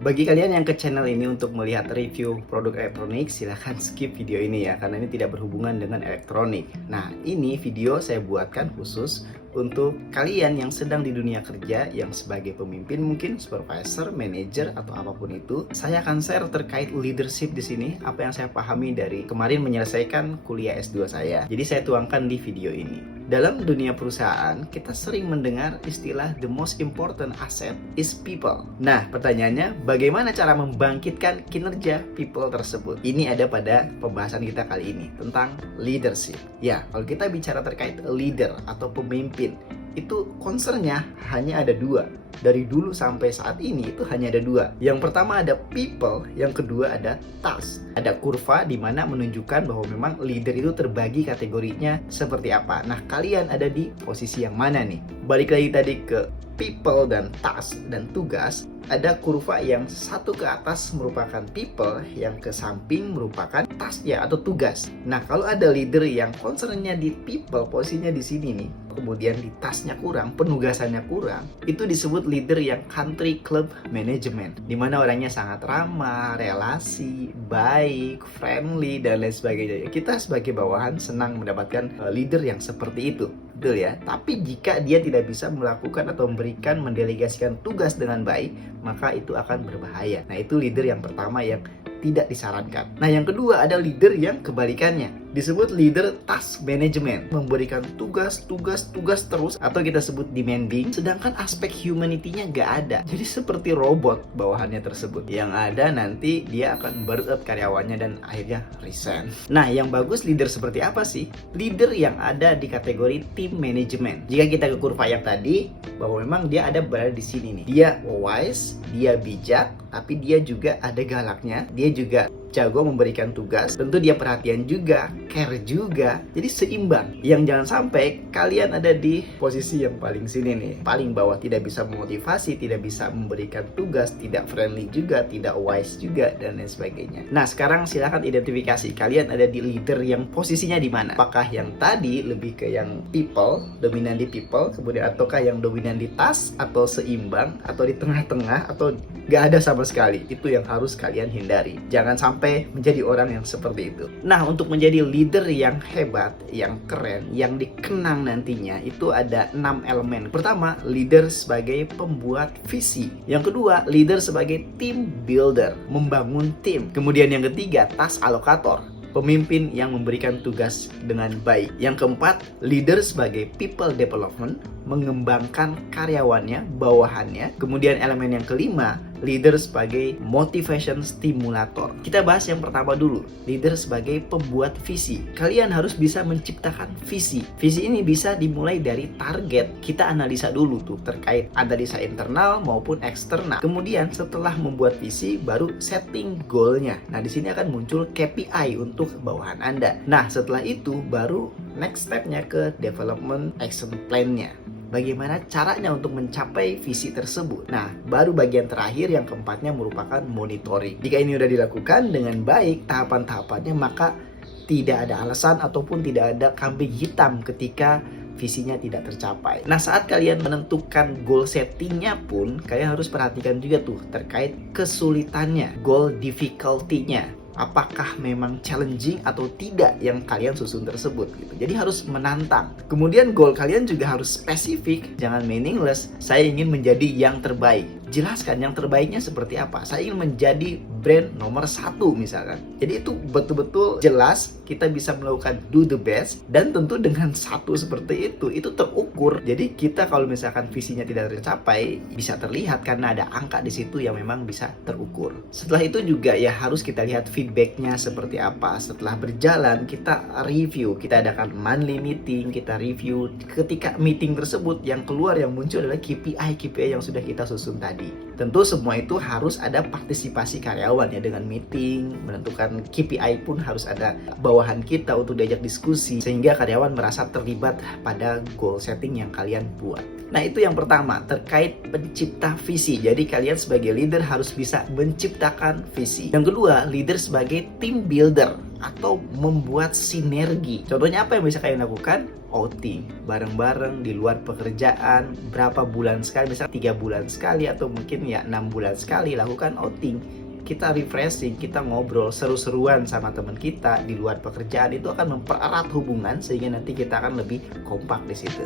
Bagi kalian yang ke channel ini untuk melihat review produk elektronik, silahkan skip video ini ya, karena ini tidak berhubungan dengan elektronik. Nah, ini video saya buatkan khusus untuk kalian yang sedang di dunia kerja, yang sebagai pemimpin mungkin, supervisor, manager, atau apapun itu. Saya akan share terkait leadership di sini, apa yang saya pahami dari kemarin menyelesaikan kuliah S2 saya. Jadi saya tuangkan di video ini. Dalam dunia perusahaan, kita sering mendengar istilah the most important asset is people. Nah, pertanyaannya, bagaimana cara membangkitkan kinerja people tersebut? Ini ada pada pembahasan kita kali ini, tentang leadership. Ya, kalau kita bicara terkait leader atau pemimpin, itu concernnya hanya ada dua. Dari dulu sampai saat ini itu hanya ada dua. Yang pertama ada people, yang kedua ada task. Ada kurva di mana menunjukkan bahwa memang leader itu terbagi kategorinya seperti apa. Nah, kalian ada di posisi yang mana nih? Balik lagi tadi ke people dan task dan tugas. Ada kurva yang satu ke atas merupakan people, yang ke samping merupakan task ya atau tugas. Nah, kalau ada leader yang concernnya di people, posisinya di sini nih, kemudian di tasknya kurang, penugasannya kurang, itu disebut leader yang country club management, di mana orangnya sangat ramah, relasi, baik, friendly, dan lain sebagainya. Kita sebagai bawahan senang mendapatkan leader yang seperti itu. Betul ya, tapi jika dia tidak bisa melakukan atau memberikan, mendelegasikan tugas dengan baik, maka itu akan berbahaya. Nah, itu leader yang pertama yang tidak disarankan. Nah, yang kedua ada leader yang kebalikannya. Disebut leader task management, memberikan tugas terus, atau kita sebut demanding, sedangkan aspek humanity-nya gak ada. Jadi seperti robot bawahannya tersebut. Yang ada nanti dia akan burn out karyawannya dan akhirnya resign. Nah, yang bagus leader seperti apa sih? Leader yang ada di kategori team management. Jika kita ke kurva yang tadi, bahwa memang dia ada berada di sini nih. Dia wise, dia bijak, tapi dia juga ada galaknya, dia juga jago memberikan tugas, tentu dia perhatian juga, care juga, jadi seimbang. Yang jangan sampai kalian ada di posisi yang paling sini nih, paling bawah, tidak bisa memotivasi, tidak bisa memberikan tugas, tidak friendly juga, tidak wise juga, dan lain sebagainya. Nah, sekarang silahkan identifikasi kalian ada di leader yang posisinya di mana. Apakah yang tadi lebih ke yang people, dominan di people, kemudian ataukah yang dominan di task, atau seimbang, atau di tengah-tengah, atau gak ada sama sekali. Itu yang harus kalian hindari. Jangan sampai menjadi orang yang seperti itu. Nah, untuk menjadi leader yang hebat, yang keren, yang dikenang nantinya, itu ada 6 elemen. Pertama, leader sebagai pembuat visi. Yang kedua, leader sebagai team builder, membangun tim. Kemudian yang ketiga, task allocator, pemimpin yang memberikan tugas dengan baik. Yang keempat, leader sebagai people development, mengembangkan karyawannya, bawahannya. Kemudian elemen yang kelima, leader sebagai motivation stimulator. Kita bahas yang pertama dulu, leader sebagai pembuat visi. Kalian harus bisa menciptakan visi. Visi ini bisa dimulai dari target. Kita analisa dulu tuh terkait analisa internal maupun eksternal. Kemudian setelah membuat visi, baru setting goalnya. Nah, di sini akan muncul KPI untuk bawahan Anda. Nah, setelah itu baru next stepnya ke development action plan-nya. Bagaimana caranya untuk mencapai visi tersebut. Nah, baru bagian terakhir yang keempatnya merupakan monitoring. Jika ini sudah dilakukan dengan baik tahapan-tahapannya, maka tidak ada alasan ataupun tidak ada kambing hitam ketika visinya tidak tercapai. Nah, saat kalian menentukan goal settingnya pun, kalian harus perhatikan juga tuh terkait kesulitannya, goal difficulty-nya. Apakah memang challenging atau tidak yang kalian susun tersebut gitu. Jadi harus menantang. Kemudian goal kalian juga harus spesifik, jangan meaningless. Saya ingin menjadi yang terbaik. Jelaskan yang terbaiknya seperti apa. Saya ingin menjadi brand nomor 1 misalkan. Jadi itu betul-betul jelas, kita bisa melakukan do the best, dan tentu dengan satu seperti itu terukur. Jadi kita kalau misalkan visinya tidak tercapai, bisa terlihat karena ada angka di situ yang memang bisa terukur. Setelah itu juga ya harus kita lihat feedbacknya seperti apa. Setelah berjalan kita review, kita adakan monthly meeting, kita review. Ketika meeting tersebut yang keluar, yang muncul adalah KPI yang sudah kita susun tadi. Tentu semua itu harus ada partisipasi karyawan ya, dengan meeting, menentukan KPI pun harus ada bawahan kita untuk diajak diskusi sehingga karyawan merasa terlibat pada goal setting yang kalian buat. Nah, itu yang pertama terkait pencipta visi. Jadi kalian sebagai leader harus bisa menciptakan visi. Yang kedua, leader sebagai team builder atau membuat sinergi. Contohnya apa yang bisa kalian lakukan? Outing bareng-bareng di luar pekerjaan berapa bulan sekali, misalnya 3 bulan sekali atau mungkin ya 6 bulan sekali lakukan outing. Kita refreshing, kita ngobrol seru-seruan sama teman kita di luar pekerjaan, itu akan mempererat hubungan sehingga nanti kita akan lebih kompak di situ.